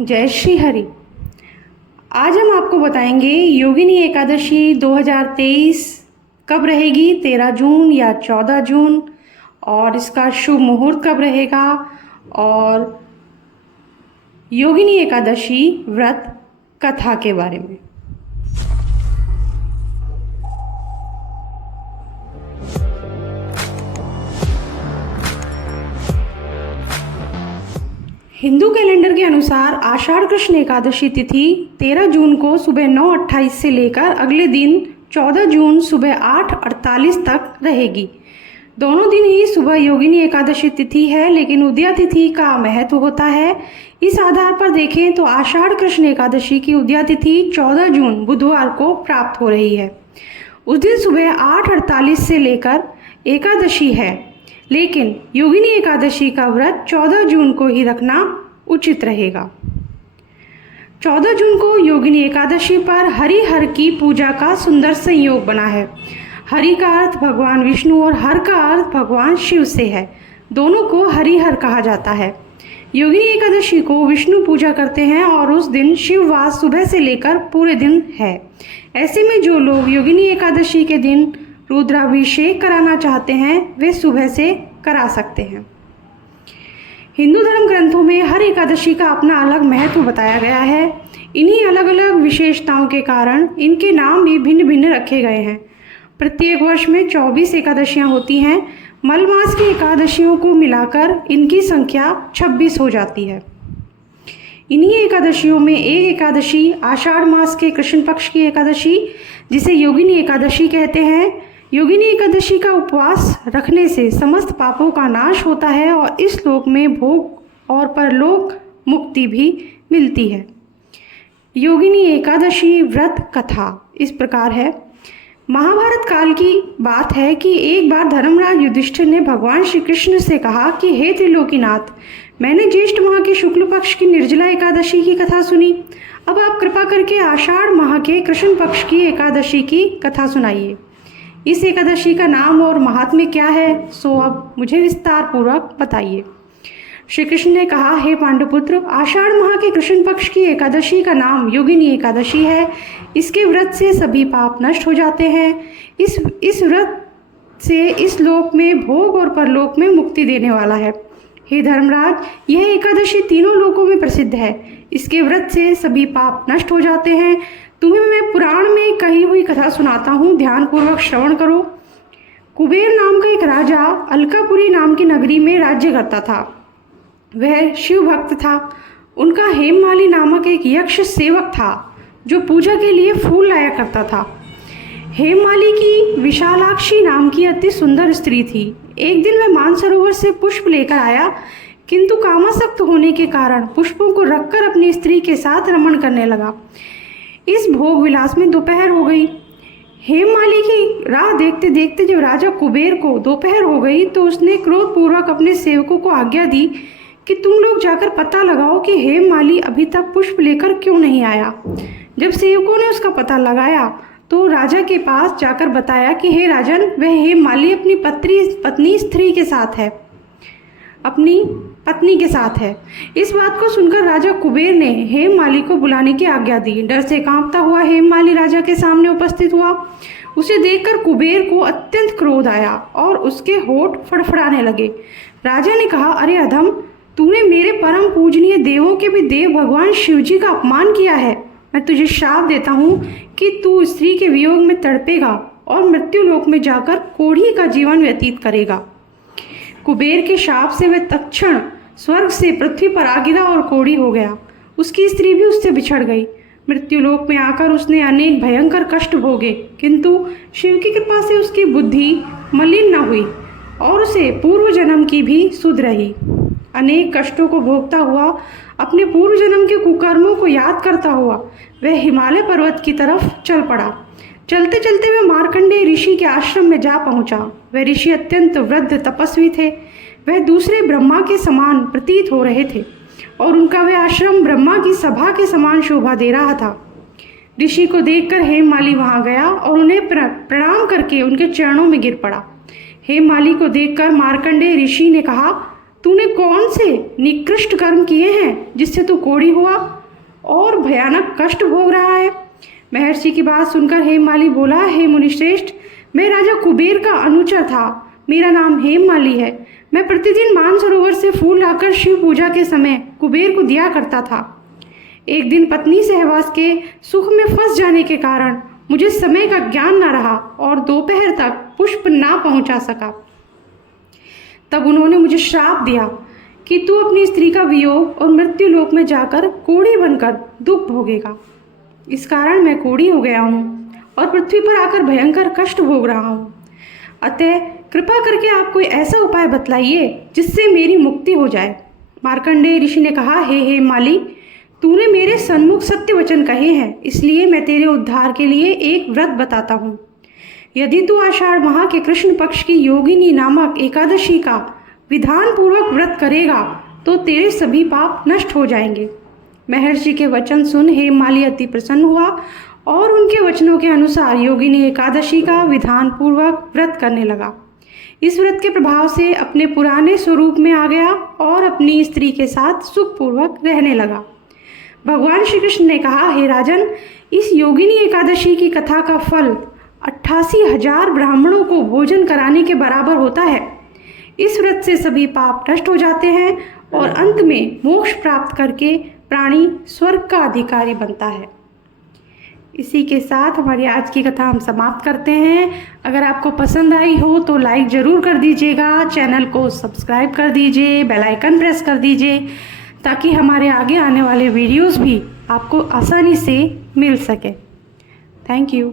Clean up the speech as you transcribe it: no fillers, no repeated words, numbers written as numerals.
जय श्री हरि। आज हम आपको बताएंगे योगिनी एकादशी 2023 कब रहेगी, 13 जून या 14 जून, और इसका शुभ मुहूर्त कब रहेगा, और योगिनी एकादशी व्रत कथा के बारे में। हिंदू कैलेंडर के अनुसार आषाढ़ कृष्ण एकादशी तिथि 13 जून को सुबह 9:28 से लेकर अगले दिन 14 जून सुबह 8:48 तक रहेगी। दोनों दिन ही सुबह योगिनी एकादशी तिथि है, लेकिन उदया तिथि का महत्व होता है। इस आधार पर देखें तो आषाढ़ कृष्ण एकादशी की उदया तिथि 14 जून बुधवार को प्राप्त हो रही है। उस दिन सुबह 8:48 से लेकर एकादशी है, लेकिन योगिनी एकादशी का व्रत 14 जून को ही रखना उचित रहेगा। 14 जून को योगिनी एकादशी पर हरि हर की पूजा का सुंदर संयोग बना है। हरि का अर्थ भगवान विष्णु और हर का अर्थ भगवान शिव से है। दोनों को हरि हर कहा जाता है। योगिनी एकादशी को विष्णु पूजा करते हैं और उस दिन शिववास सुबह से लेकर पूरे दिन है। ऐसे में जो लोग योगिनी एकादशी के दिन रुद्राभिषेक कराना चाहते हैं वे सुबह से करा सकते हैं। हिंदू धर्म ग्रंथों में हर एकादशी का अपना अलग महत्व बताया गया है। इन्हीं अलग अलग विशेषताओं के कारण इनके नाम भी भिन्न भिन्न रखे गए हैं। प्रत्येक वर्ष में 24 एकादशियां होती हैं। मल मास की एकादशियों को मिलाकर इनकी संख्या 26 हो जाती है। इन्हीं एकादशियों में एक एकादशी आषाढ़ मास के कृष्ण पक्ष की एकादशी, जिसे योगिनी एकादशी कहते हैं। योगिनी एकादशी का उपवास रखने से समस्त पापों का नाश होता है और इस लोक में भोग और परलोक मुक्ति भी मिलती है। योगिनी एकादशी व्रत कथा इस प्रकार है। महाभारत काल की बात है कि एक बार धर्मराज युधिष्ठिर ने भगवान श्री कृष्ण से कहा कि हे त्रिलोकीनाथ, मैंने ज्येष्ठ माह के शुक्ल पक्ष की निर्जला एकादशी की कथा सुनी। अब आप कृपा करके आषाढ़ माह के कृष्ण पक्ष की एकादशी की कथा सुनाइए। इस एकादशी का नाम और महात्म्य क्या है, सो अब मुझे विस्तार पूर्वक बताइए। श्री कृष्ण ने कहा, हे पांडुपुत्र, आषाढ़ माह के कृष्ण पक्ष की एकादशी का नाम योगिनी एकादशी है। इसके व्रत से सभी पाप नष्ट हो जाते हैं। इस व्रत से इस लोक में भोग और परलोक में मुक्ति देने वाला है। हे धर्मराज, यह एकादशी तीनों लोकों में प्रसिद्ध है। इसके व्रत से सभी पाप नष्ट हो जाते हैं। तुम्हें मैं पुराण में कही हुई कथा सुनाता हूँ, ध्यानपूर्वक श्रवण करो। कुबेर नाम का एक राजा अलकापुरी नाम की नगरी में राज्य करता था। वह शिव भक्त था। उनका हेममाली नामक एक यक्ष सेवक था जो पूजा के लिए फूल लाया करता था। हेममाली की विशालाक्षी नाम की अति सुंदर स्त्री थी। एक दिन वह मानसरोवर से पुष्प लेकर आया, किंतु कामासक्त होने के कारण पुष्पों को रखकर अपनी स्त्री के साथ रमण करने लगा। इस भोग विलास में दोपहर हो गई। हेममाली की राह देखते देखते जब राजा कुबेर को दोपहर हो गई तो उसने क्रोधपूर्वक अपने सेवकों को आज्ञा दी कि तुम लोग जाकर पता लगाओ कि हेममाली अभी तक पुष्प लेकर क्यों नहीं आया। जब सेवकों ने उसका पता लगाया तो राजा के पास जाकर बताया कि हे राजन, वह हेममाली अपनी पत्नी के साथ है। इस बात को सुनकर राजा कुबेर ने हेममाली को बुलाने की आज्ञा दी। डर से कांपता हुआ हेममाली राजा के सामने उपस्थित हुआ। उसे देखकर कुबेर को अत्यंत क्रोध आया और उसके होठ फड़फड़ाने लगे। राजा ने कहा, अरे अधम, तूने मेरे परम पूजनीय देवों के भी देव भगवान शिवजी का अपमान किया है। मैं तुझे श्राप देता हूँ कि तू स्त्री के वियोग में तड़पेगा और मृत्युलोक में जाकर कोढ़ी का जीवन व्यतीत करेगा। कुबेर के शाप से वह तत्क्षण स्वर्ग से पृथ्वी पर आ गिरा और कोढ़ी हो गया। उसकी स्त्री भी उससे बिछड़ गई। मृत्युलोक में आकर उसने अनेक भयंकर कष्ट भोगे, किंतु शिव की कृपा से उसकी बुद्धि मलिन न हुई और उसे पूर्व जन्म की भी सुध रही। अनेक कष्टों को भोगता हुआ, अपने पूर्व जन्म के कुकर्मों को याद करता हुआ वह हिमालय पर्वत की तरफ चल पड़ा। चलते चलते वह मार्कंडेय ऋषि के आश्रम में जा पहुंचा। वह ऋषि अत्यंत वृद्ध तपस्वी थे। वह दूसरे ब्रह्मा के समान प्रतीत हो रहे थे और उनका वह आश्रम ब्रह्मा की सभा के समान शोभा दे रहा था। ऋषि को देखकर हेममाली वहां गया और उन्हें प्रणाम करके उनके चरणों में गिर पड़ा। हेममाली को देखकर मार्कंडेय ऋषि ने कहा, तूने कौन से निकृष्ट कर्म किए हैं जिससे तू कोढ़ी हुआ और भयानक कष्ट भोग रहा है? महर्षि की बात सुनकर हेममाली बोला, हे मुनिश्रेष्ठ, मैं राजा कुबेर का अनुचर था। मेरा नाम हेममाली है। मैं प्रतिदिन मानसरोवर से फूल लाकर शिव पूजा के समय कुबेर को दिया करता था। एक दिन पत्नी सहवास के सुख में फंस जाने के कारण मुझे समय का ज्ञान न रहा और दोपहर तक पुष्प ना पहुंचा सका। तब उन्होंने मुझे श्राप दिया कि तू अपनी स्त्री का वियोग और मृत्यु लोक में जाकर कोढ़ी बनकर दुख भोगेगा। इस कारण मैं कोढ़ी हो गया हूँ और पृथ्वी पर आकर भयंकर कष्ट भोग रहा हूँ। अतः कृपा करके आप कोई ऐसा उपाय बतलाइए जिससे मेरी मुक्ति हो जाए। मार्कंडेय ऋषि ने कहा, हे हेममाली, तूने मेरे सन्मुख सत्य वचन कहे हैं, इसलिए मैं तेरे उद्धार के लिए एक व्रत बताता हूँ। यदि तू आषाढ़ माह के कृष्ण पक्ष की योगिनी नामक एकादशी का विधान पूर्वक व्रत करेगा तो तेरे सभी पाप नष्ट हो जाएंगे। महर्षि के वचन सुन हेममाली अति प्रसन्न हुआ और उनके वचनों के अनुसार योगिनी एकादशी का विधान पूर्वक व्रत करने लगा। इस व्रत के प्रभाव से अपने पुराने स्वरूप में आ गया और अपनी स्त्री के साथ सुखपूर्वक रहने लगा। भगवान श्री कृष्ण ने कहा, हे राजन, इस योगिनी एकादशी की कथा का फल 88,000 ब्राह्मणों को भोजन कराने के बराबर होता है। इस व्रत से सभी पाप नष्ट हो जाते हैं और अंत में मोक्ष प्राप्त करके प्राणी स्वर्ग का अधिकारी बनता है। इसी के साथ हमारी आज की कथा हम समाप्त करते हैं। अगर आपको पसंद आई हो तो लाइक ज़रूर कर दीजिएगा, चैनल को सब्सक्राइब कर दीजिए, बेल आइकन प्रेस कर दीजिए ताकि हमारे आगे आने वाले वीडियोस भी आपको आसानी से मिल सके। Thank you.